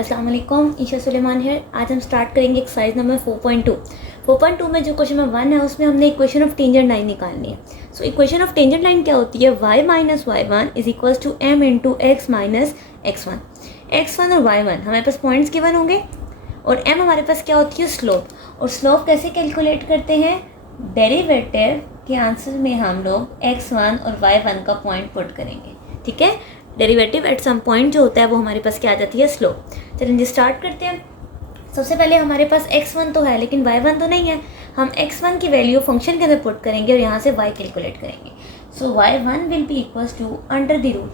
अस्सलाम वालेकुम, ईशा सुलेमान है। आज हम स्टार्ट करेंगे एक्सरसाइज नंबर 4.2। 4.2 में जो क्वेश्चन नंबर 1 है उसमें हमने इक्वेशन ऑफ टेंजेंट लाइन निकालनी है। So equation of tangent line क्या होती है? y minus y one is equals to m into x minus x1। x1 और y1 हमारे पास पॉइंट्स गिवन होंगे और m हमारे पास क्या होती है? स्लोप। और स्लोप कैसे कैलकुलेट करते हैं? डेरिवेटिव के आंसर में हम लोग x1 और y1 का पॉइंट पुट करेंगे। ठीक है, डेरिवेटिव एट सम पॉइंट जो होता है वो हमारे पास क्या आ जाती है? स्लोप। चलिए जी स्टार्ट करते हैं। सबसे पहले हमारे पास x1 तो है लेकिन y1 तो नहीं है। हम x1 की वैल्यू फंक्शन के अंदर पुट करेंगे और यहाँ से y कैलकुलेट करेंगे। So y1 will be equals to under the root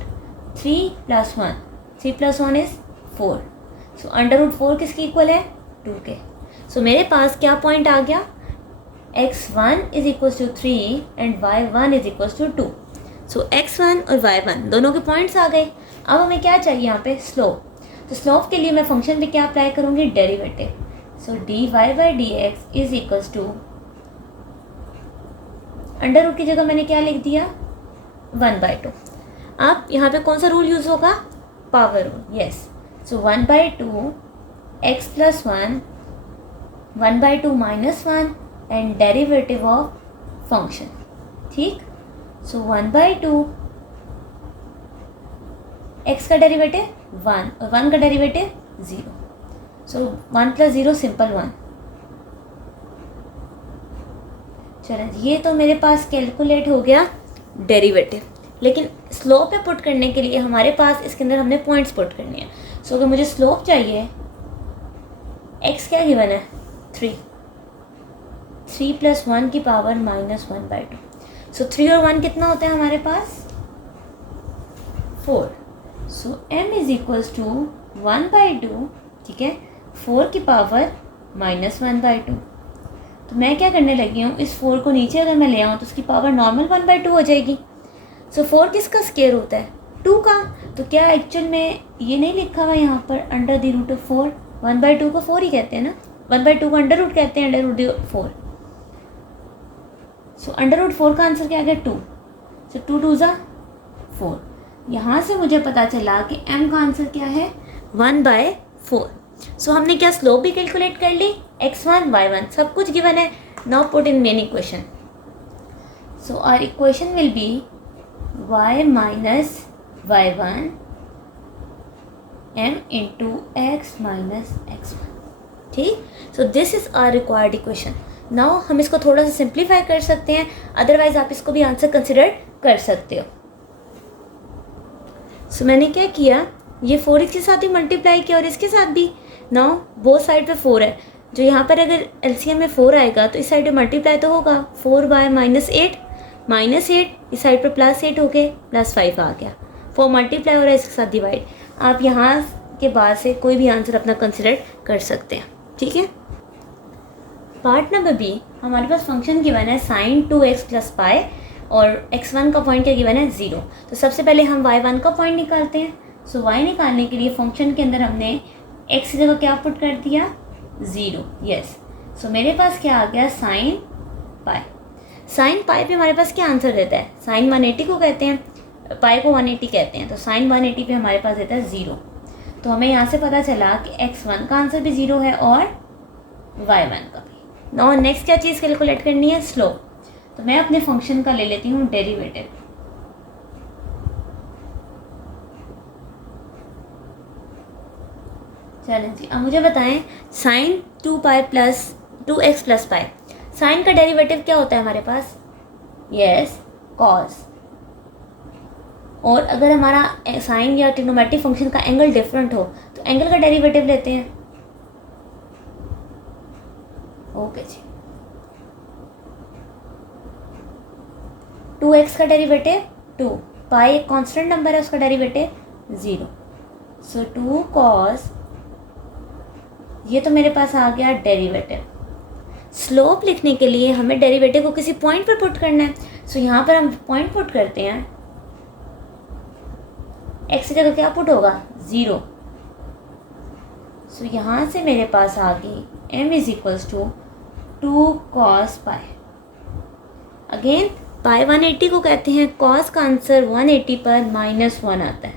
3 plus 1। 3 plus 1 is 4। So under root 4 किसके इक्वल है? 2 के। सो मेरे पास क्या पॉइंट आ गया? x1 is equals to 3 and y1 is equals to 2। So x1 और y1 दोनों के पॉइंट्स आ गए। अब हमें क्या चाहिए यहाँ पे? स्लोप। तो स्लोप के लिए मैं फंक्शन पे क्या अप्लाई करूँगी? Derivative. So D y by D x is equals to under root की जगह मैंने क्या लिख दिया? 1/2। अब यहाँ पे कौन सा रूल यूज़ होगा? Power rule. Yes. So 1/2 x plus 1, 1/2 minus 1 and derivative of function. ठीक। सो 1/2 x का डेरिवेटिव 1 और 1 का डेरिवेटिव 0। सो 1 प्लस 0 सिंपल 1। चलें, ये तो मेरे पास कैलकुलेट हो गया डेरिवेटिव। लेकिन स्लोप पे पुट करने के लिए हमारे पास इसके अंदर हमने पॉइंट्स पुट करने हैं। सो अगर मुझे स्लोप चाहिए, x क्या गिवन है? 3 प्लस 1 की पावर माइनस 1/2। सो 3 और 1 कितना होता है हमारे पास? 4। सो m इज इक्वल्स टू 1/2। ठीक है, 4 की पावर माइनस 1/2। तो मैं क्या करने लगी हूँ, इस 4 को नीचे अगर मैं ले आऊँ तो उसकी पावर नॉर्मल 1/2 हो जाएगी। सो 4 किसका स्क्वायर होता है? 2 का। तो क्या एक्चुअल में ये नहीं लिखा हुआ यहाँ पर अंडर द रूट ऑफ 4? 1/2 को 4 ही कहते हैं ना, 1/2 को अंडर रूट कहते हैं, under root 4। So under root 4 का आंसर क्या आ गया? 2। सो 2 2 ज़ा 4। यहाँ से मुझे पता चला कि m का आंसर क्या है? 1/4। सो हमने क्या स्लोप भी कैलकुलेट कर ली, x1 y1 सब कुछ गिवन है। Now put in main equation. So our equation will be y minus y1 m into x minus x1। ठीक। So this is our required equation. Now हम इसको थोड़ा सा सिंप्लीफाई कर सकते हैं, अदरवाइज आप इसको भी आंसर कंसिडर कर सकते हो। सो मैंने क्या किया, ये 4 इसके साथ भी मल्टीप्लाई किया और इसके साथ भी। नाउ बोथ साइड पे 4 है, जो यहाँ पर अगर एलसीएम में 4 आएगा तो इस साइड पे मल्टीप्लाई तो होगा। 4 माइनस 8 इस साइड पर प्लस 8 हो गए, प्लस 5 आ गया। 4 मल्टीप्लाई हो रहा है, इसके साथ डिवाइड। आप यहाँ के बाद से कोई भी आंसर अपना कंसिडर कर सकते हैं। ठीक है। पार्ट नंबर बी, हमारे पास फंक्शन गिवन है sin 2x प्लस पाई और x1 का पॉइंट क्या गिवन है? 0। तो सबसे पहले हम y1 का पॉइंट निकालते हैं। सो y निकालने के लिए फंक्शन के अंदर हमने x की जगह क्या पुट कर दिया? 0। यस। सो मेरे पास क्या आ गया? sin पाई। sin पाई पे हमारे पास क्या आंसर देता है? sin 180 को कहते हैं, पाई को 180 कहते हैं। तो sin 180 पे हमारे पास देता है 0। तो हमें यहाँ से पता चला कि x1 का आंसर भी 0 है और y1 का भी। नाउ नेक्स्ट क्या चीज़ कैलकुलेट करनी है? स्लोप। तो मैं अपने फंक्शन का ले लेती हूँ डेरिवेटिव। चलें जी, अब मुझे बताएं sin 2x plus pi, sine का डेरिवेटिव क्या होता है हमारे पास? Yes, cos. और अगर हमारा साइन या ट्रिग्नोमेट्रिक फंक्शन का एंगल डिफरेंट हो तो एंगल का डेरिवेटिव लेते हैं। ओके जी। 2x का डेरिवेटिव 2, पाई एक कांस्टेंट नंबर है, उसका डेरिवेटिव 0। सो 2 कॉस, ये तो मेरे पास आ गया डेरिवेटिव। स्लोप लिखने के लिए हमें डेरिवेटिव को किसी पॉइंट पर पुट करना है। सो यहाँ पर हम पॉइंट पुट करते हैं, x की जगह क्या पुट होगा? 0। सो यहाँ से मेरे पास आ गई m is equals to 2 cos pi. Again pi 180 को कहते हैं, कॉस का आंसर 180 पर -1 आता है।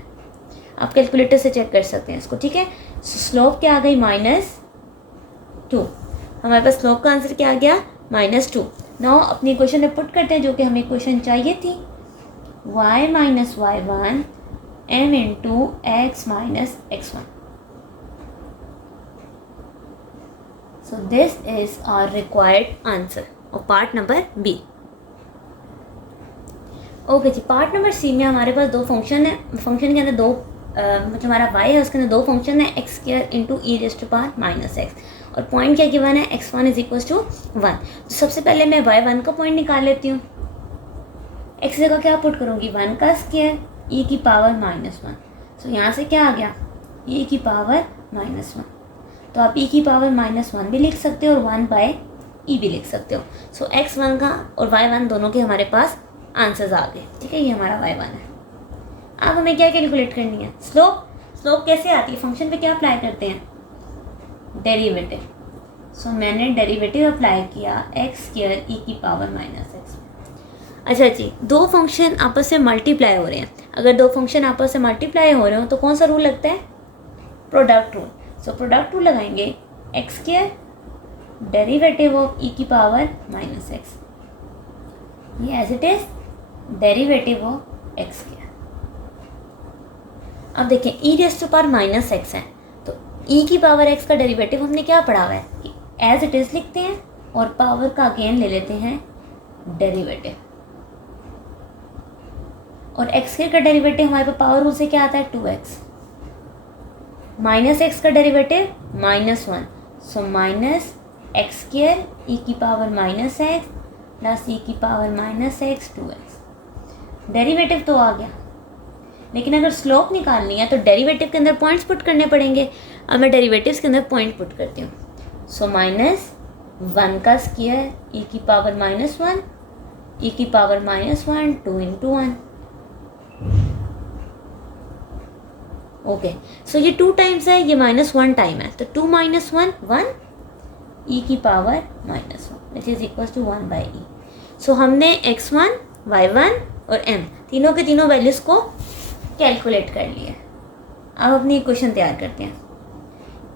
आप कैलकुलेटर से चेक कर सकते हैं इसको। ठीक है, स्लोप क्या आ गई -2। हमारे पास स्लोप का आंसर क्या आ गया -2। नाउ अपनी इक्वेशन में पुट करते हैं जो कि हमें इक्वेशन चाहिए थी, y minus y1 m into x minus x1। So this is our required answer और पार्ट नंबर बी। ओके जी, पार्ट नंबर सी में हमारे पास दो फंक्शन है। फंक्शन के अंदर दो मतलब हमारा y है, उसके अंदर दो फंक्शन है, x square into e raise to power minus x, और पॉइंट क्या गिवन है, x1 इज इक्वल टू 1। तो सबसे पहले मैं y1 का पॉइंट निकाल लेती हूँ। x जगह क्या पुट करूँगी, 1 का स्क्वायर e की पावर -1। सो यहाँ से क्या आ गया, e की पावर -1। तो आप e की पावर -1 भी लिख सकते हो और 1/e भी लिख सकते हो। सो x1 का और y1 दोनों के हमारे पास आंसर्स आ गए। ठीक है, ये हमारा y1 है। अब हमें क्या कैलकुलेट करनी है, स्लोप। स्लोप कैसे आती है, फंक्शन पे क्या अप्लाई करते हैं, डेरिवेटिव। सो मैंने डेरिवेटिव अप्लाई किया एक्स स्क्वायर ई की पावर -x। अच्छा जी, दो फंक्शन आपस में मल्टीप्लाई हो रहे हैं। अगर दो फंक्शन आपस में मल्टीप्लाई हो रहे हो तो कौन सा रूल लगता है, product rule. So product rule लगाएंगे, x square derivative of e की पावर -x, ये as it is derivative of x square. अब देखें e raise to power -x है, तो ई की पावर x का डेरिवेटिव हमने क्या पढ़ा हुआ है कि एज इट इज लिखते हैं और पावर का अगेन ले लेते हैं डेरिवेटिव। और एक्स स्क्वायर का डेरिवेटिव हमारे पास पावर रूल से क्या आता है, 2x। -x का डेरिवेटिव -1, सो -x स्क्वायर ई की पावर -x प्लस ई की पावर -x 2x। डेरिवेटिव तो आ गया, लेकिन अगर स्लोप निकालनी है तो डेरिवेटिव के अंदर पॉइंट्स पुट करने पड़ेंगे। अब मैं डेरिवेटिव्स के अंदर पॉइंट पुट करती हूँ। सो -1 का स्क्वायर ई की पावर -1 ई की पावर -1 2 इंटू 1। ओके, सो ये 2 टाइम्स है, ये -1 टाइम है, तो 2 - 1 1 ई की power -1 which is equal to 1/e। So हमने x1 y1 और m तीनों के तीनों वैल्यूज़ को कैलकुलेट कर लिया। अब अपनी इक्वेशन तैयार करते हैं,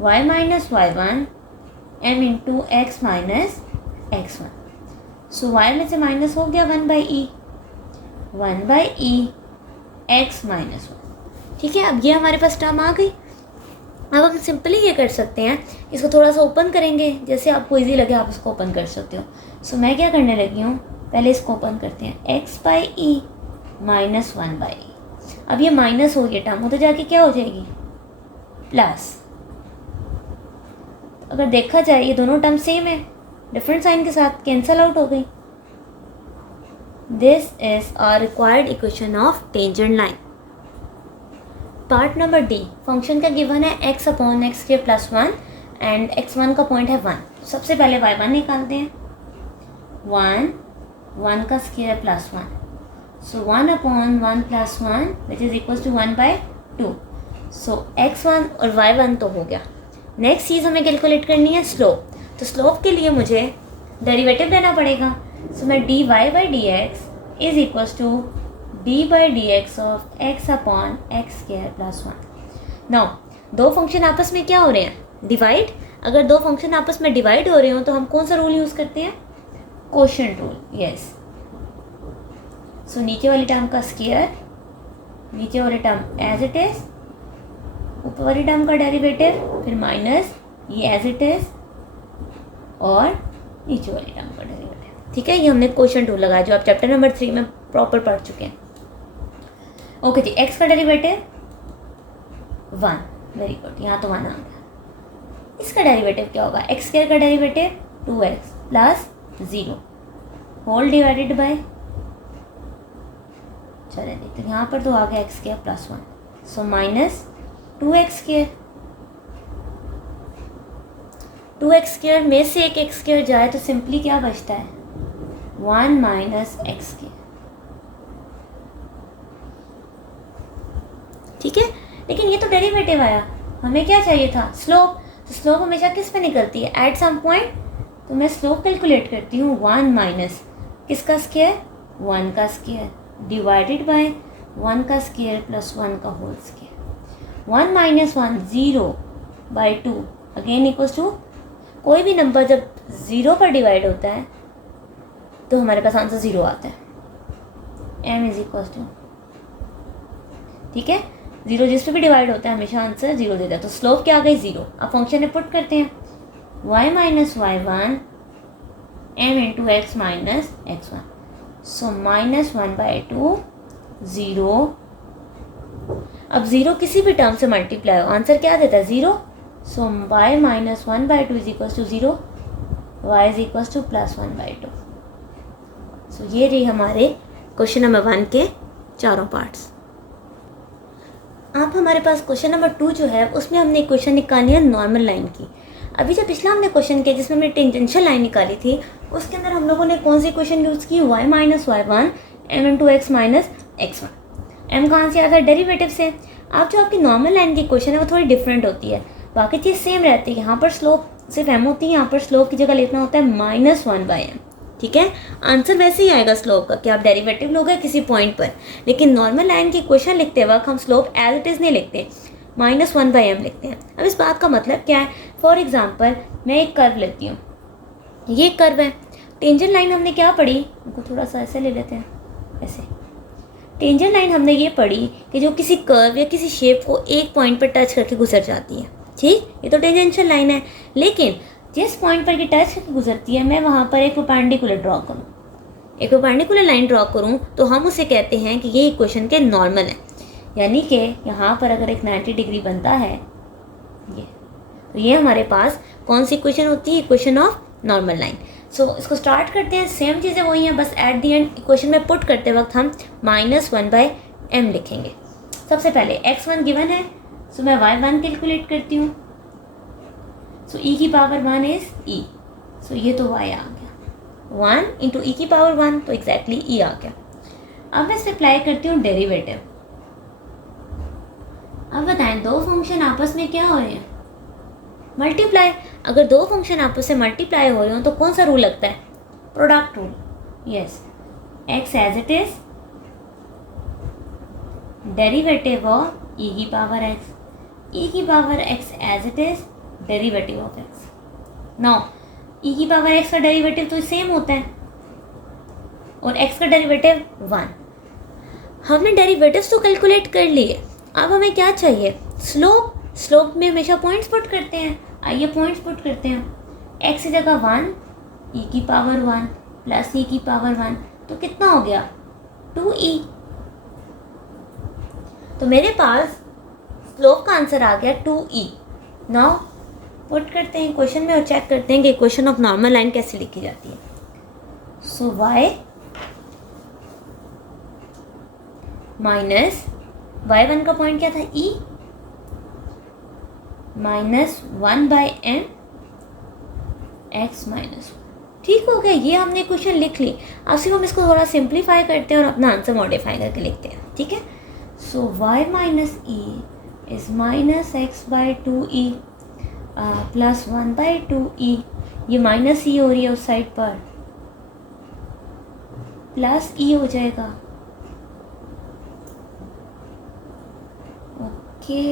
y minus y1 m into x minus x1। So y में से माइनस हो गया 1/e, 1/e x माइनस 1। ठीक है, अब ये हमारे पास टर्म आ गई। अब हम सिंपली ये कर सकते हैं, इसको थोड़ा सा ओपन करेंगे, जैसे आपको इजी लगे आप इसको ओपन कर सकते हो। सो मैं क्या करने लगी हूँ, पहले इसको ओपन करते हैं, x/e माइनस 1/e। अब ये माइनस हो गया टर्म, उधर जाके क्या हो जाएगी, प्लस। अगर देखा जाए ये दोनों टर्म सेम है, डिफरेंट साइन के साथ कैंसल आउट हो गई। This is our required equation of tangent line. Part number D, function का गिवन है x/x² प्लस 1 एंड x1 का पॉइंट है 1। सबसे पहले y1 निकालते हैं, 1 का square plus 1, so 1/1 plus 1 which is equal to 1/2। So x1 और y1 तो हो गया। नेक्स्ट चीज़ हमें कैलकुलेट करनी है स्लोप। तो स्लोप के लिए मुझे डेरिवेटिव लेना पड़ेगा। सो मैं dy/dx is equal to d/dx of x/x² plus 1। Now दो फंक्शन आपस में क्या हो रहे हैं, डिवाइड। अगर दो फंक्शन आपस में डिवाइड हो रहे हो तो हम कौन सा रूल यूज़ करते हैं, कोशेंट रूल। यस, सो नीचे वाली टर्म का स्क्वायर, नीचे वाली टर्म एज इट इज, ऊपर वाली टर्म का डेरिवेटिव, फिर माइनस ये एज इट इज, और नीचे वाली टर्म का डेरिवेटिव। ठीक है, ये हमने कोशेंट रूल लगाया जो आप चैप्टर नंबर 3 में प्रॉपर पढ़ चुके हैं। ओके जी, x का डेरिवेटिव 1, वेरी गुड, यहाँ तो 1 आ गया। इसका डेरिवेटिव क्या होगा, x² का derivative 2x plus 0 whole divided by, चले जी, तो यहाँ पर तो आ गया x² plus 1, so minus 2x²। 2x² में से एक x² जाए तो सिंपली क्या बचता है, 1 माइनस x²। ठीक है, लेकिन ये तो डेरिवेटिव आया, हमें क्या चाहिए था, स्लोप। तो स्लोप हमेशा किस पे निकलती है, एट सम पॉइंट। तो मैं स्लोप कैलकुलेट करती हूँ, 1 माइनस किसका स्क्वायर, 1 का स्क्वायर डिवाइडेड बाय 1 का स्क्वायर प्लस 1 का whole square. 1 minus 1 0, by 2 again equals to, कोई भी नंबर जब 0 पर डिवाइड होता है तो हमारे पास आंसर 0 आता है। m इज इक्वल्स टू, ठीक है, 0 जिस पे भी डिवाइड होता है हमेशा आंसर 0 देता है। तो स्लोप क्या आ गई 0। अब फंक्शन में पुट करते हैं y minus y1 m into x minus x1, सो -1/2 0। अब 0 किसी भी टर्म से मल्टीप्लाई हो आंसर क्या देता है 0, so y minus 1/2 is equals to 0, y is equals to +1/2। सो ये रही हमारे क्वेश्चन नंबर 1 के चारों पार्ट्स। अब हमारे पास क्वेश्चन नंबर 2 जो है उसमें हमने इक्वेशन निकाली है नॉर्मल लाइन की। अभी जो पिछला हमने क्वेश्चन किया जिसमें हमने टेंजेंशियल लाइन निकाली थी उसके अंदर हम लोगों ने कौन सी इक्वेशन यूज़ की, y minus y1 m into x minus x1। m कहाँ से आता है, डेरिवेटिव से। अब जो आपकी नॉर्मल लाइन की इक्वेशन है वो थोड़ी डिफरेंट होती है, बाकी चीज़ सेम रहती है। यहाँ पर स्लोप सिर्फ m होती है, यहाँ पर स्लोप की जगह लिखना होता है -1/m, ठीक है। आंसर वैसे ही आएगा स्लोप का कि आप डेरिवेटिव लोगे किसी पॉइंट पर, लेकिन नॉर्मल लाइन की इक्वेशन लिखते वक्त हम स्लोप एज इट इज़ नहीं लिखते, -1/m लिखते हैं। अब इस बात का मतलब क्या है, फॉर एग्जांपल मैं एक कर्व लेती हूँ, ये कर्व है। टेंजेंट लाइन हमने क्या पढ़ी, उनको थोड़ा सा ऐसे ले लेते हैं, ऐसे। टेंजेंट लाइन हमने ये पढ़ी कि जो किसी कर्व या किसी शेप को एक पॉइंट पर टच करके गुजर जाती है, ठीक, ये तो टेंजेंशियल लाइन है। लेकिन जिस पॉइंट पर ये टच करके गुजरती है मैं वहाँ पर एक परपेंडिकुलर ड्रॉ करूँ, एक परपेंडिकुलर लाइन ड्रॉ करूँ तो हम उसे कहते हैं कि ये इक्वेशन के नॉर्मल है। यानी कि यहाँ पर अगर एक 90 डिग्री बनता है ये, तो ये हमारे पास कौन सी इक्वेशन होती है, इक्वेशन ऑफ नॉर्मल लाइन। सो इसको स्टार्ट करते हैं, सेम चीज़ें वही हैं, बस एट दी एंड इक्वेशन में पुट करते वक्त हम -1/m लिखेंगे। सबसे पहले x1 गिवन है, सो मैं y1 कैलकुलेट करती हूँ। सो e की पावर 1 इज e, सो ये तो y आ गया 1 इंटू e की पावर 1, तो एग्जैक्टली e आ गया। अब मैं इस पर अप्लाई करती हूँ डेरिवेटिव। अब बताएं दो फंक्शन आपस में क्या हो रहे हैं, मल्टीप्लाई। अगर दो फंक्शन आपस में मल्टीप्लाई हो रहे हो तो कौन सा रूल लगता है, product rule. Yes, x as it is derivative of e की पावर x, e की power x as it is derivative of x। Now e की पावर x का डेरिवेटिव तो सेम होता है और x का डेरिवेटिव 1। हमने डेरिवेटिव्स तो कैलकुलेट कर लिए, अब हमें क्या चाहिए, स्लोप। स्लोप में हमेशा पॉइंट्स पुट करते हैं, आइए पॉइंट्स पुट करते हैं। x की जगह 1, e की पावर 1 प्लस e की पावर 1, तो कितना हो गया 2e। तो मेरे पास स्लोप का आंसर आ गया 2e। नाउ पुट करते हैं क्वेश्चन में और चेक करते हैं कि इक्वेशन ऑफ नॉर्मल लाइन कैसे लिखी जाती है। सो y माइनस y1 का पॉइंट क्या था e, -1/m x माइनस, ठीक हो गया। ये हमने क्वेश्चन लिख ली। अब सिर्फ हम इसको थोड़ा सिंप्लीफाई करते हैं और अपना आंसर मॉडिफाई करके लिखते हैं, ठीक है। सो y minus e is -x/2e plus 1/2e, ये माइनस e हो रही है उस साइड पर, प्लस e हो जाएगा, ओके।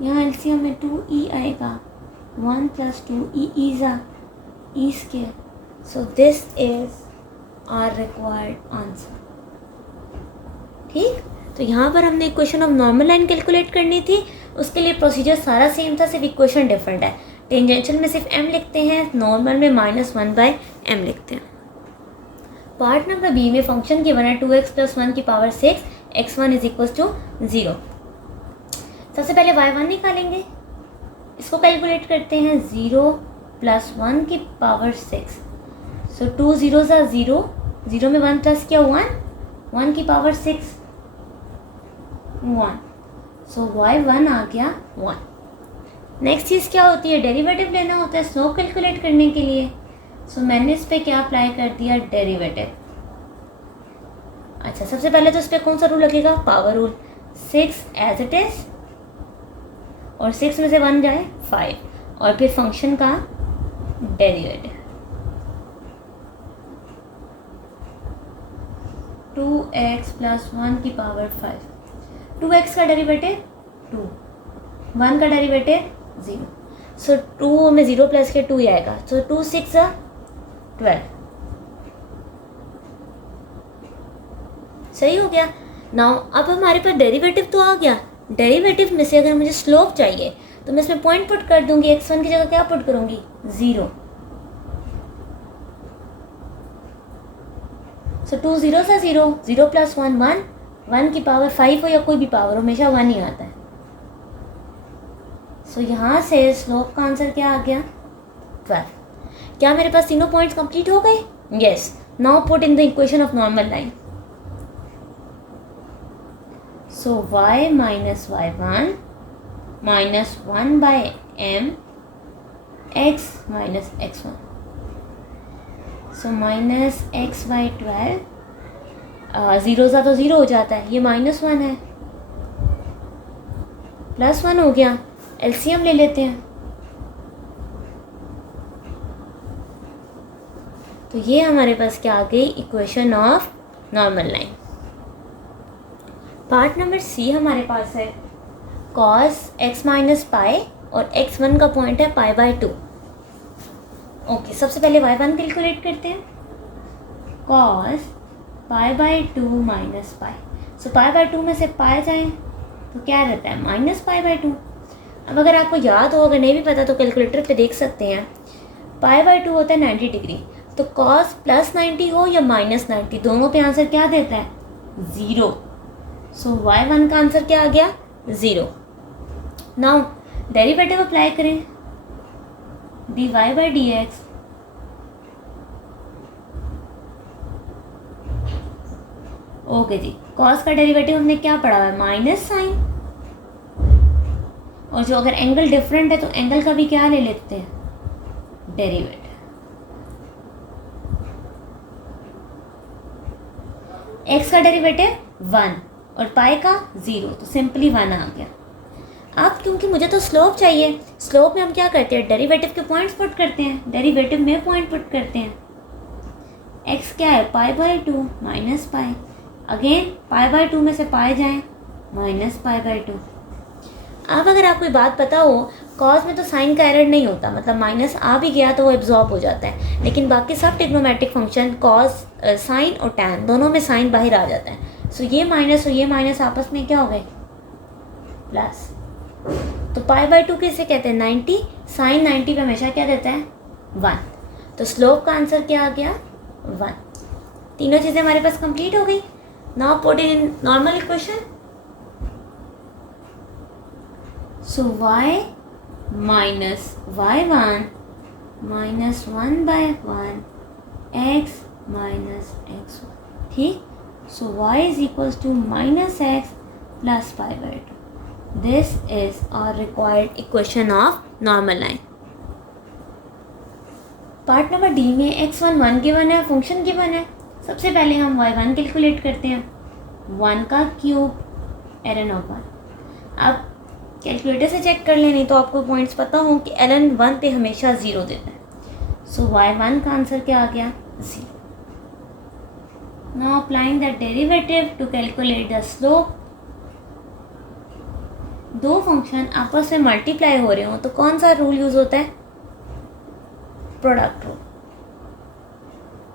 यहाँ एलसीएम में 2e आएगा, 1 + 2e is e square. So this is our required answer, ठीक। तो यहाँ पर हमने equation of normal line calculate करनी थी, उसके लिए प्रोसीजर सारा सेम था, सिर्फ इक्वेशन डिफरेंट है। टेंजेंशियल में सिर्फ m लिखते हैं, नॉर्मल में -1/m लिखते हैं। पार्ट नंबर बी में फंक्शन गिवन है 2x + 1 की power 6, x1 is equal to 0। सबसे पहले y1 निकालेंगे, इसको कैलकुलेट करते हैं 0 + 1 की पावर 6, सो 2 0s are 0, 0 में 1 प्लस किया 1, 1 की पावर 6 1, सो y1 आ गया 1। नेक्स्ट चीज़ क्या होती है, डेरिवेटिव लेना होता है स्लोप कैलकुलेट करने के लिए। सो मैंने इस पर क्या अप्लाई कर दिया, डेरिवेटिव। अच्छा, सबसे पहले तो इस पर कौन सा रूल लगेगा, power rule. 6 as it is, और 6 में से 1 जाए 5, और फिर फंक्शन का डेरिवेटिव 2x + 1 की पावर 5। 2x का डेरिवेटिव 2, 1 का डेरिवेटिव 0, सो 2 में 0 प्लस के 2 ही आएगा, सो 2 6 12, सही हो गया। नाउ अब हमारे पास डेरिवेटिव तो आ गया, डेरिवेटिव में से अगर मुझे स्लोप चाहिए तो मैं इसमें पॉइंट पुट कर दूंगी, x1 की जगह क्या पुट करूंगी 0, सो 2 0 से 0, 0 प्लस 1 1, 1 की पावर 5 हो या कोई भी पावर हमेशा 1 ही आता है। सो यहाँ से स्लोप का आंसर क्या आ गया 12। क्या मेरे पास तीनों पॉइंट्स कंप्लीट हो गए? Yes. Now put in the equation of normal line. So y minus y1 minus 1 by m x minus x1, so minus x by 12, 0 सा तो 0 हो जाता है, ये -1 है, +1 हो गया, एलसीएम ले लेते हैं। तो ये हमारे पास क्या आ गई equation of normal line. Part number C हमारे पास है cos x माइनस पाई और x1 का पॉइंट है π/2। ओके, सबसे पहले y1 कैलकुलेट करते हैं, cos π/2 माइनस पाई, सो π/2 में से पाई जाएं तो क्या रहता है -π/2। अब अगर आपको याद हो, अगर नहीं भी पता तो कैलकुलेटर पे देख सकते हैं, π/2 होता है 90 डिग्री, तो cos +90 हो या -90 दोनों पे आंसर क्या देता है 0, सो y1 का आंसर क्या आ गया 0। नाउ डेरिवेटिव अप्लाई करें, dy बाई dx ओके जी, cos का डेरिवेटिव हमने क्या पढ़ा है माइनस साइन, और जो अगर एंगल डिफरेंट है तो एंगल का भी क्या ले लेते हैं डेरिवेटिव। x का डेरिवेटिव 1 और पाई का 0, तो सिंपली 1 आ गया। अब क्योंकि मुझे तो स्लोप चाहिए, स्लोप में हम क्या करते हैं डेरिवेटिव के पॉइंट्स पुट करते हैं, डेरिवेटिव में पॉइंट पुट करते हैं। x क्या है π/2 माइनस पाई, अगेन π/2 में से पाई जाएं -π/2। अब अगर आपको बात पता हो, कॉस में तो साइन का एरर नहीं होता, मतलब माइनस आ भी गया तो वो एब्जॉर्ब हो जाता है, लेकिन बाकी सब ट्रिग्नोमेट्रिक फंक्शन कॉस साइन और टैन दोनों में साइन बाहर आ जाता है। सो ये माइनस और ये माइनस आपस में क्या हो गए प्लस, तो π/2 किसे कहते हैं 90, साइन 90 पे हमेशा क्या देता है 1, तो स्लोप का आंसर क्या आ गया 1। तीनों चीज़ें हमारे पास कंप्लीट हो गई। Now put in normal equation, so y minus y1 minus 1 by 1 x minus x1, ठीक। So y is equals to -x plus π/2। This is our required equation of normal line. Part number D में x1 1 given है, function given है। सबसे पहले हम y1 calculate करते हैं, 1 का क्यूब ln ऑफ 1। अब कैलकुलेटर से चेक कर लें, नहीं तो आपको पॉइंट्स पता हो कि ln 1 पे हमेशा 0 देता है। सो y1 का आंसर क्या आ गया 0। Now applying the derivative two calculate the slope. दो फंक्शन आपस में मल्टीप्लाई हो रहे हो तो कौन सा रूल यूज होता है प्रोडक्ट रूल।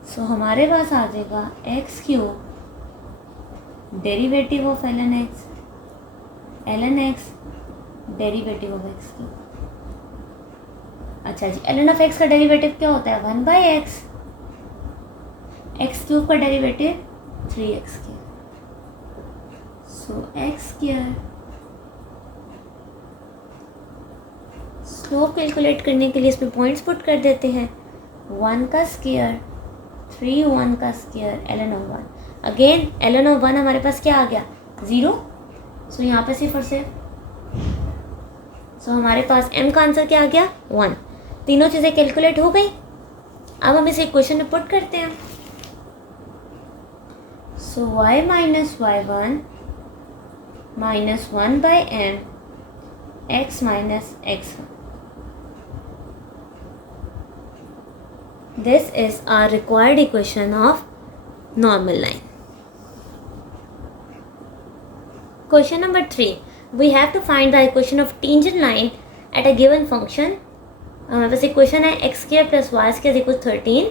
सो हमारे पास आ जाएगा x cube derivative of ln x derivative of x cube. अच्छा जी, ln ऑफ एक्स का डेरिवेटिव क्या होता है 1 बाई एक्स, एक्स क्यूब का डेरिवेटिव 3x क्यूब। सो एक्स स्क्वायर, स्लोप कैलकुलेट करने के लिए इसमें पॉइंट्स पुट कर देते हैं, 1 का स्क्वायर 3 1 का square ln of 1। Again ln of 1 हमारे पास क्या आ गया 0, सो यहाँ पे सिर्फ और सिर्फ, सो हमारे पास m का आंसर क्या आ गया 1। तीनों चीज़ें कैलकुलेट हो गई। अब हम इसे इक्वेशन में पुट करते हैं। सो y minus y1 minus 1 by m x minus x1। This is our required equation of normal line. Question number 3. We have to find the equation of tangent line at a given function. हमारे पास equation है x square plus y square equal 13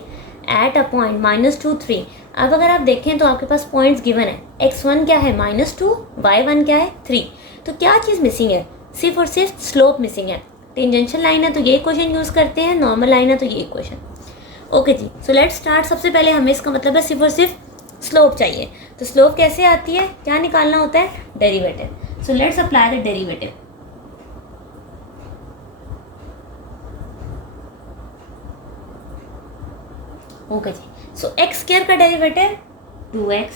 at a point -2 3. अब अगर आप देखें तो आपके पास points given है. x1 क्या है -2, y1 क्या है 3. तो क्या चीज़ मिसिंग है? सिर्फ और सिर्फ स्लोप मिसिंग है. टेंजेंशियल लाइन है तो ये इक्वेशन यूज़ करते हैं, नॉर्मल लाइन है तो ये इक्वेशन. ओके जी, सो लेट्स स्टार्ट. सबसे पहले हमें इसका मतलब है सिर्फ और सिर्फ स्लोप चाहिए. तो स्लोप कैसे आती है, क्या निकालना होता है? Derivative. So let's apply the derivative. Okay जी, सो एक्स स्क्वायर का डेरिवेटिव 2x,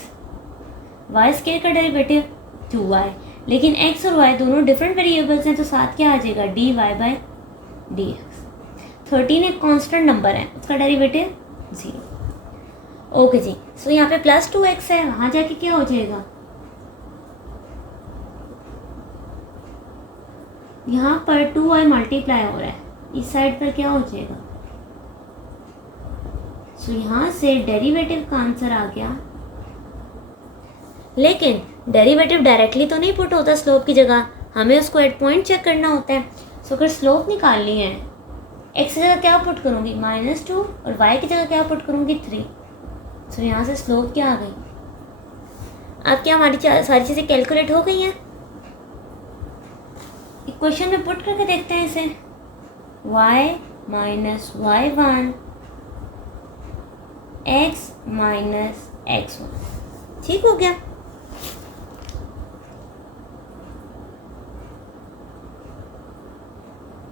वाई स्क्वायर का डेरिवेटिव 2y. लेकिन x और y दोनों डिफरेंट वेरिएबल्स हैं तो साथ क्या आ जाएगा? dy by D x. 13 एक कांस्टेंट नंबर है, उसका डेरिवेटिव 0. ओके जी, सो यहाँ पे प्लस 2x है, वहाँ जाके क्या हो जाएगा? यहाँ पर 2y मल्टीप्लाई हो रहा है, इस साइड पर क्या हो जाएगा? सो यहाँ से डेरिवेटिव का आंसर आ गया. लेकिन डेरिवेटिव डायरेक्टली तो नहीं पुट होता स्लोप की जगह, हमें उसको एट पॉइंट चेक करना होता है. सो अगर स्लोप निकालनी है, एक्स की जगह क्या पुट करूँगी? -2 और वाई की जगह क्या पुट करूँगी? 3. सो यहाँ से स्लोप क्या आ गई? अब क्या हमारी सारी चीज़ें कैलकुलेट हो गई हैं? इक्वेशन में पुट करके देखते हैं इसे. y minus y1 x minus x1. ठीक हो गया.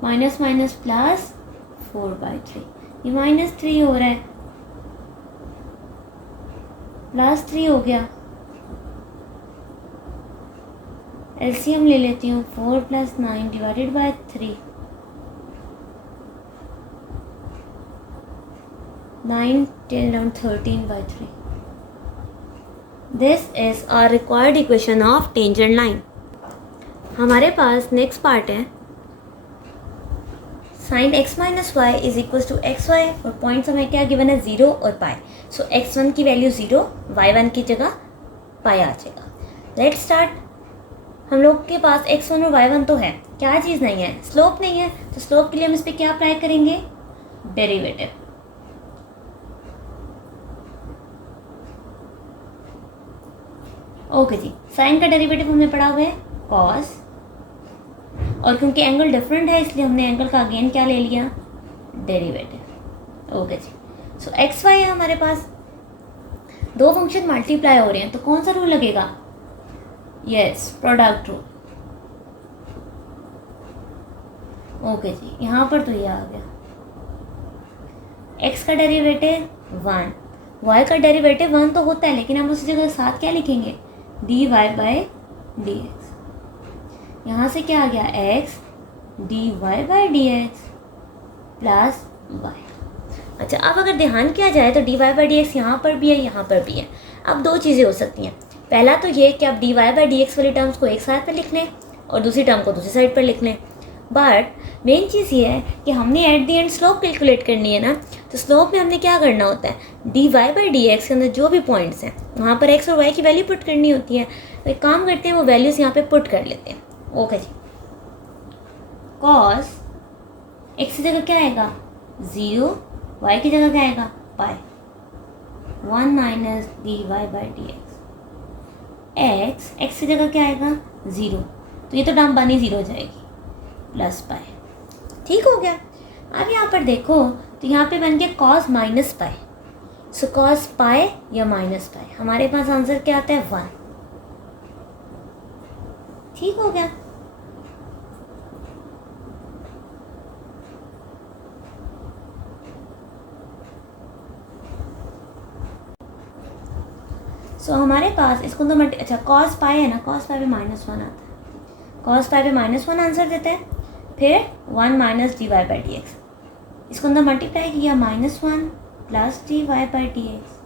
Minus minus plus 4/3. ये -3 हो रहा है, +3 हो गया. एलसीएम ले लेती हूँ. 4 + 9 divided by 3. 9 10 around 13/3. This is our required equation of tangent line. हमारे पास नेक्स्ट पार्ट है. sin x minus y is equal to x y और पॉइंट्स हमें क्या गिवन है? 0 और पाई. सो x1 की वैल्यू 0, y1 की जगह पाई आ जाएगा. Let start. हम लोग के पास x1 और y1 तो है, क्या चीज़ नहीं है? स्लोप नहीं है. तो स्लोप के लिए हम इस पर क्या अप्लाई करेंगे? डेरिवेटिव. ओके जी, साइन का डेरिवेटिव हमने पढ़ा हुआ है कॉस, और क्योंकि एंगल डिफरेंट है इसलिए हमने एंगल का अगेन क्या ले लिया? डेरिवेटिव. ओके जी, सो एक्स वाई है हमारे पास. दो फंक्शन मल्टीप्लाई हो रहे हैं तो कौन सा रूल लगेगा? Yes, product rule. ओके जी, यहाँ पर तो ये आ गया. एक्स का डेरिवेटिव 1, वाई का डेरिवेटिव 1 तो होता है, लेकिन हम उसी जगह साथ क्या लिखेंगे? dy by D x. यहाँ से क्या आ गया? x dy by D x plus y. अच्छा, अब अगर ध्यान किया जाए तो dy बाई डी एक्स यहाँ पर भी है, यहाँ पर भी है. अब दो चीज़ें हो सकती हैं. पहला तो ये कि आप dy बाई डी एक्स वाली टर्म्स को एक साइड पर लिख लें और दूसरी टर्म को दूसरी साइड पर लिख लें. बट मेन चीज़ ये है कि हमने at the and slope calculate करनी है ना. तो स्लोप में हमने क्या करना होता है? dy बाई डी एक्स के अंदर जो भी पॉइंट्स हैं वहाँ पर x और y की वैल्यू पुट करनी होती है. तो एक काम करते हैं, वो वैल्यूज़ यहाँ पे पुट कर लेते हैं. ओके जी, कॉस x की जगह क्या आएगा? 0, y की जगह क्या आएगा? पाई. 1 minus dy by D x. x की जगह क्या आएगा? 0. तो ये तो टर्म बनी 0 हो जाएगी, प्लस पाई. ठीक हो गया. अब यहाँ पर देखो तो यहाँ पे बन गया cos minus pi. So cos pi या माइनस पाई, हमारे पास आंसर क्या आता है? 1. ठीक हो गया. सो हमारे पास इसको तो अच्छा कॉस पाई है ना, कॉस पाई पे -1 आता है. कॉस पाई पे -1 आंसर देते हैं. फिर 1 minus dy by D X, इसको अंदर मल्टीप्लाई किया, -1 plus dy by D X.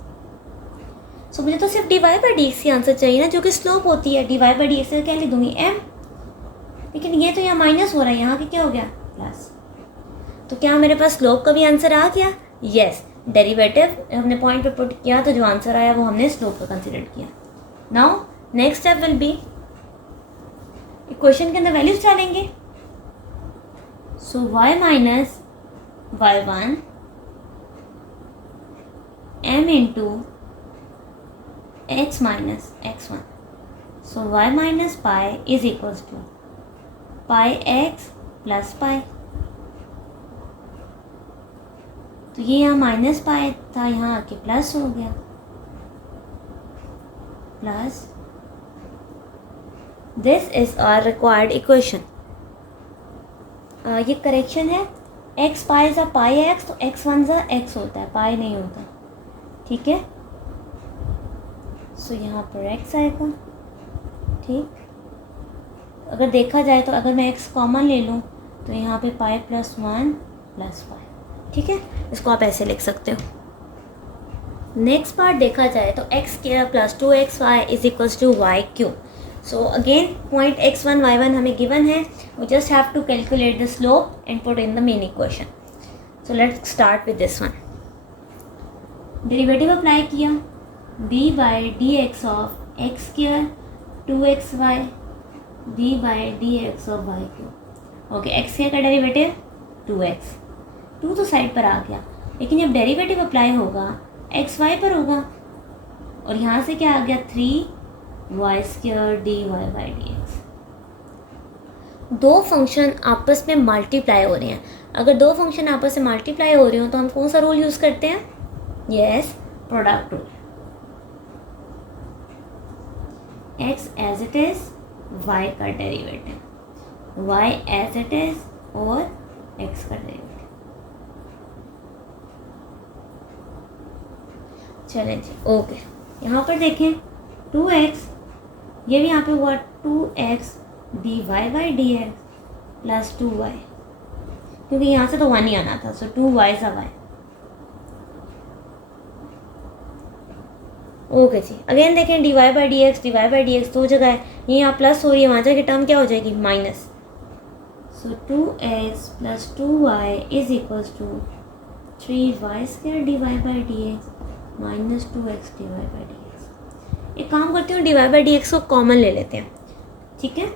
So मुझे तो सिर्फ dy बाई डी एक्स की आंसर चाहिए ना, जो कि स्लोप होती है. dy बाई डी एक्स का क्या लिख दूँगी? m. लेकिन ये तो यहाँ माइनस हो रहा है, यहाँ के क्या हो गया? प्लस. तो क्या मेरे पास स्लोप का भी आंसर आ गया? यस. डेरिवेटिव हमने पॉइंट पे पुट किया तो जो आंसर आया वो हमने स्लोप का कंसिडर किया. Now next step will be equation के अंदर वैल्यूज डालेंगे। So y minus y1 m into x minus x1। So y minus pi is equals to pi x plus pi. तो ये यहाँ माइनस पाई था, यहाँ आके प्लस हो गया, plus this is our required equation. ये करेक्शन है, x पाई ज़ा पाई x, तो x1 ज़ा x होता है, पाई नहीं होता, ठीक है। सो यहाँ पर x आएगा, ठीक। अगर देखा जाए तो अगर मैं x कॉमन ले लूँ तो यहाँ पे पाई प्लस 1 प्लस पाई, ठीक है। इसको आप ऐसे लिख सकते हो। नेक्स्ट पार्ट देखा जाए तो X square plus 2xy is equals to Y cube. So again point x1 y1 हमें गिवन है, we just have to calculate the slope and put in the main equation. So let's start with this one. Derivative apply किया, D by D X of x square 2xy D by D X of Y cube. Okay, X square का derivative 2x, 2 तो side पर आ गया, लेकिन जब derivative apply होगा x y पर होगा, और यहाँ से क्या आ गया 3y square D y by D x. दो फंक्शन आपस में मल्टीप्लाई हो रहे हैं। अगर दो फंक्शन आपस में मल्टीप्लाई हो रहे हो तो हम कौन सा रूल यूज़ करते हैं? Yes, product rule. x as it is, y का derivative y as it is और x का डेरिवेटिव। चलें जी, ओके। यहाँ पर देखें 2x, ये भी यहाँ पे हुआ 2x D y by D x plus 2y, क्योंकि यहाँ से तो 1 ही आना था, सो 2y सा y। ओके जी, अगेन देखें d y by D x दो जगह है, ये यहाँ प्लस हो रही है, वहाँ जाके टर्म क्या हो जाएगी? Minus. So 2x plus 2y is equals to 3y square D y by D x minus 2x D y by D x. एक काम करते हैं, d y by D x को कॉमन ले लेते हैं, ठीक है।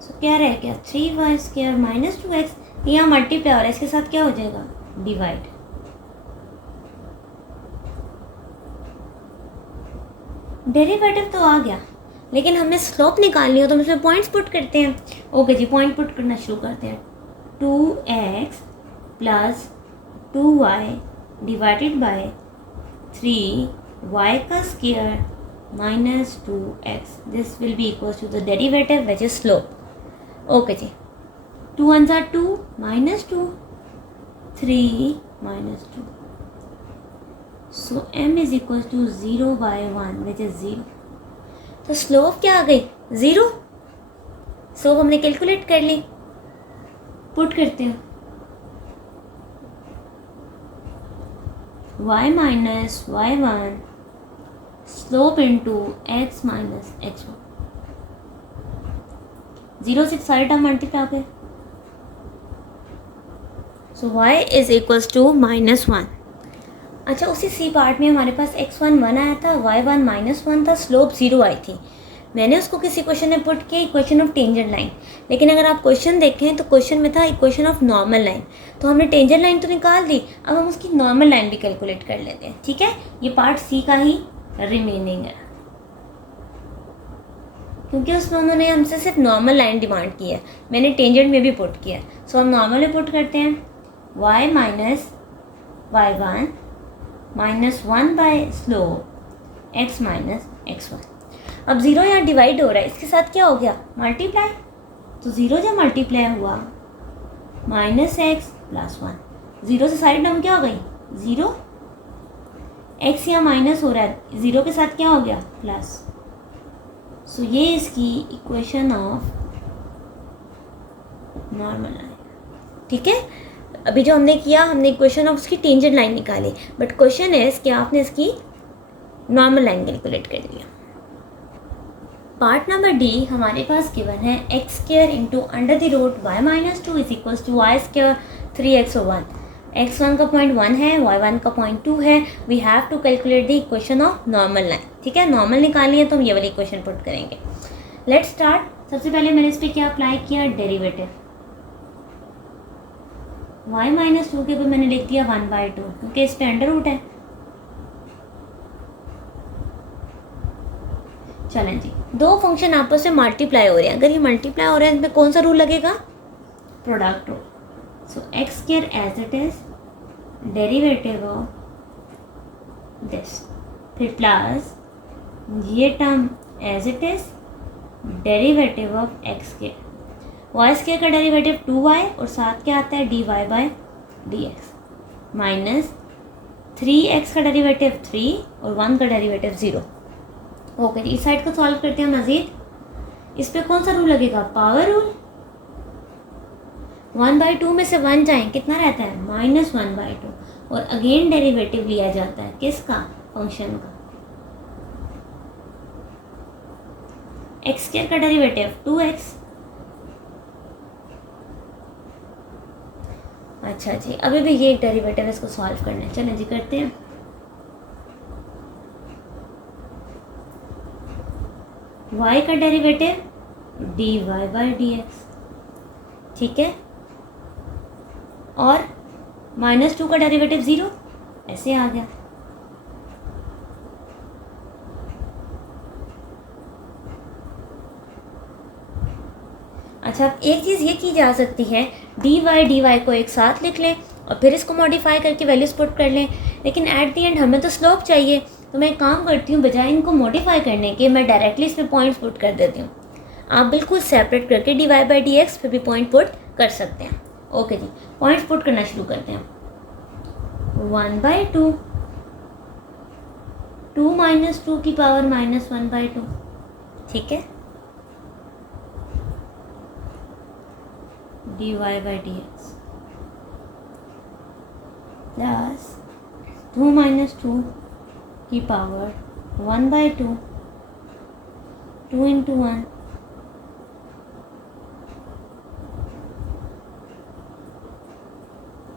सो क्या रह गया 3y स्क्वायर माइनस 2x, यहाँ मल्टीप्लाई हो रहा है, इसके साथ क्या हो जाएगा? डिवाइड। डेरिवेटिव तो आ गया, लेकिन हमें स्लोप निकालनी हो तो हम इसमें पॉइंट्स पुट करते हैं। ओके जी, पॉइंट पुट करना शुरू करते हैं। 2x plus 2y divided by 3y का square minus 2x, this will be equal to the derivative which is slope. Okay जी, 2 1 ज़ा 2 minus 2, 3 minus 2, so m is equal to 0 by 1 which is 0। तो slope क्या आ गई? 0। Slope हमने calculate कर ली, put करते हैं y minus y1 slope into x minus x1। 0 से सारे टर्म मल्टीप्लाई हो गए, सो y इज इक्वल्स टू -1। अच्छा, उसी सी पार्ट में हमारे पास x1 1 आया था, y1 -1 था, स्लोप 0 आई थी। मैंने उसको किसी क्वेश्चन में पुट किया इक्वेशन ऑफ टेंजेंट लाइन, लेकिन अगर आप क्वेश्चन देखें तो क्वेश्चन में था इक्वेशन ऑफ नॉर्मल लाइन। तो हमने टेंजेंट लाइन तो निकाल दी, अब हम उसकी नॉर्मल लाइन भी कैलकुलेट कर लेते हैं, ठीक है। ये पार्ट सी का ही रिमेनिंग है, क्योंकि उसमें उन्होंने हमसे सिर्फ नॉर्मल लाइन डिमांड की है, मैंने टेंजेंट में भी पुट किया। सो हम नॉर्मल में पुट करते हैं y minus y1 -1 by slope x minus x1। अब 0 यहाँ डिवाइड हो रहा है, इसके साथ क्या हो गया? मल्टीप्लाई। तो 0 जब मल्टीप्लाई हुआ -x प्लस 1, 0 से सारी टर्म क्या हो गई? 0। x यहाँ माइनस हो रहा है, 0 के साथ क्या हो गया? प्लस। सो ये इसकी इक्वेशन ऑफ नॉर्मल लाइन, ठीक है। अभी जो हमने किया, हमने इक्वेशन ऑफ उसकी टेंजेंट लाइन निकाली, बट क्वेश्चन है कि आपने इसकी नॉर्मल लाइन कैलकुलेट कर लिया। पार्ट नंबर डी हमारे पास गिवन है x square into under the root y minus 2 is equals to y square 3x/1। x1 का पॉइंट 1 है, y1 का पॉइंट 2 है. We have to calculate the equation of normal line. ठीक है, normal निकालनी है तो हम ये वाली इक्वेशन पुट करेंगे. Let's start. सबसे पहले मैंने इस पर क्या अप्लाई किया, डेरिवेटिव. y माइनस 2 के ऊपर मैंने लिख दिया 1/2 क्योंकि इस पर अंडर रूट है. चलें जी, दो फंक्शन आपस में मल्टीप्लाई हो रहे हैं. अगर ये मल्टीप्लाई हो रहे हैं इसमें कौन सा रूल लगेगा, product rule. So x square as it is derivative of this, फिर प्लस ये term as it is derivative of x square. Y square का डेरिवेटिव 2y और साथ क्या आता है dy/dx माइनस 3x का डेरिवेटिव 3 और 1 का डेरिवेटिव 0. ओके, इस साइड को सॉल्व करते हैं मजीद. इस पे कौन सा रूल लगेगा, पावर रूल. 1/2 में से 1 जाए कितना रहता है, -1/2. और अगेन डेरिवेटिव लिया जाता है किसका, फंक्शन का. एक्स स्क्वायर का डेरिवेटिव 2x. अच्छा जी, अभी भी ये एक डेरिवेटिव है, इसको सॉल्व करना है. चलें जी करते हैं. y का डेरिवेटिव dy/dx. ठीक है, और -2 का डेरिवेटिव 0 ऐसे आ गया. अच्छा, अब एक चीज़ ये की जा सकती है, dy को एक साथ लिख लें और फिर इसको मॉडिफाई करके वैल्यूज पुट कर लें. लेकिन एट दी एंड हमें तो स्लोप चाहिए, तो मैं एक काम करती हूँ, बजाय इनको मॉडिफाई करने के मैं डायरेक्टली इसमें पॉइंट्स पुट कर देती हूँ. आप बिल्कुल सेपरेट करके dy/dx पे भी पॉइंट पुट कर सकते हैं. ओके जी, पॉइंट्स पुट करना शुरू करते हैं. 1/2 2 - 2 की पावर -1/2. ठीक है, dy/dx प्लस 2 - 2 की पावर 1/2 2 × 1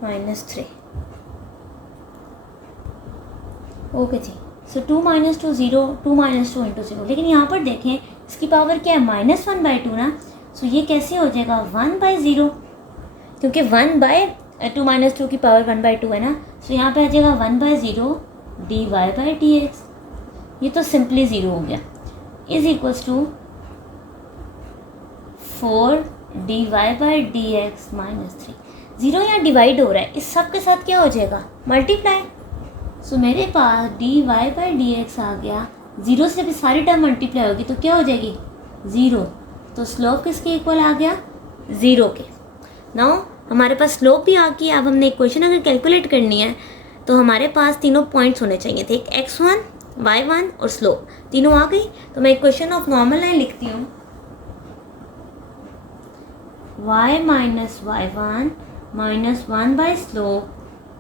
-3. ओके जी, सो 2 - 2 0, 2 - 2 × 0. लेकिन यहाँ पर देखें इसकी पावर क्या है, -1/2 ना. सो ये कैसे हो जाएगा 1/0, क्योंकि 1/2 - 2 की पावर 1/2 है ना. सो यहाँ पे आ जाएगा 1/0 dy/dx. ये तो सिंपली 0 हो गया, इज इक्वल्स टू 4 dy/dx -3. 0 यहाँ डिवाइड हो रहा है, इस सब के साथ क्या हो जाएगा, मल्टीप्लाई. सो मेरे पास dy/dx आ गया. 0 से भी सारी टर्म मल्टीप्लाई होगी तो क्या हो जाएगी 0. तो स्लोप किसके इक्वल आ गया, 0 के. नाउ हमारे पास स्लोप भी आ गई. अब हमने इक्वेशन अगर कैलकुलेट करनी है तो हमारे पास तीनों पॉइंट्स होने चाहिए थे, एक x1 y1 और स्लोप. तीनों आ गई. तो मैं इक्वेशन ऑफ नॉर्मल लाइन लिखती हूँ, y - y1 - 1 by slope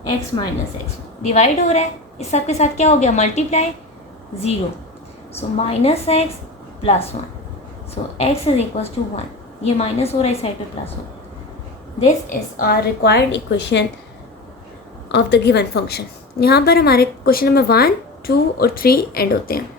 x - x1. Divide हो रहा है, इस सब के साथ क्या हो गया, multiply 0. So -x + 1. So x is equal to 1. ये माइनस हो रहा है, इस साइड पे प्लस हो रहा है. This is our required equation of the given function. यहाँ पर हमारे क्वेश्चन नंबर 1, 2 और 3 एंड होते हैं.